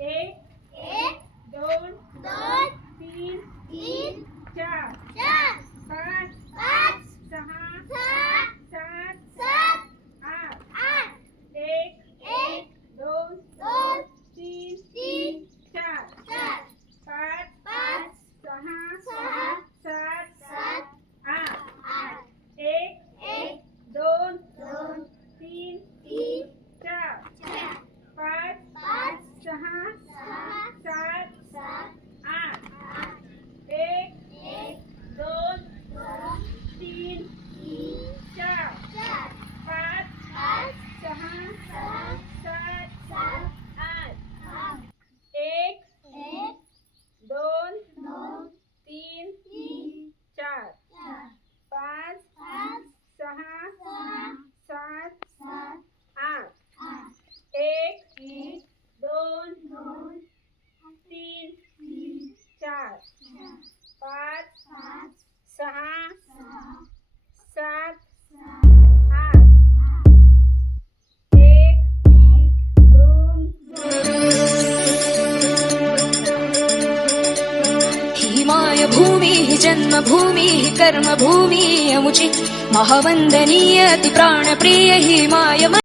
eight एक दोन, दोन तीन, सात महावंदनीय प्राण प्रिय ही माय